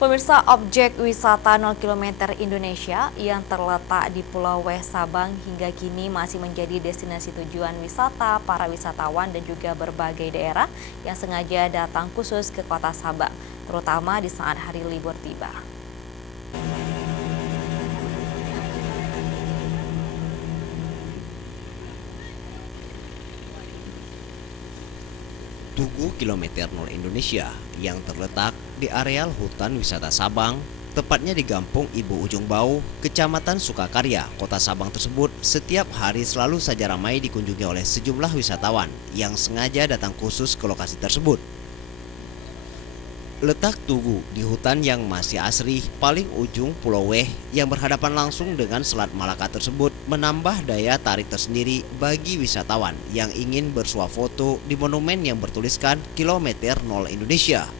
Pemirsa, objek wisata 0 km Indonesia yang terletak di Pulau Weh Sabang hingga kini masih menjadi destinasi tujuan wisata para wisatawan dan juga berbagai daerah yang sengaja datang khusus ke kota Sabang, terutama di saat hari libur tiba. Tugu Kilometer 0 Indonesia yang terletak di areal hutan wisata Sabang, tepatnya di Kampung Ibu Ujung Bau, Kecamatan Sukakarya, Kota Sabang tersebut setiap hari selalu saja ramai dikunjungi oleh sejumlah wisatawan yang sengaja datang khusus ke lokasi tersebut. Letak tugu di hutan yang masih asri paling ujung Pulau Weh yang berhadapan langsung dengan Selat Malaka tersebut menambah daya tarik tersendiri bagi wisatawan yang ingin bersuah foto di monumen yang bertuliskan Kilometer 0 Indonesia.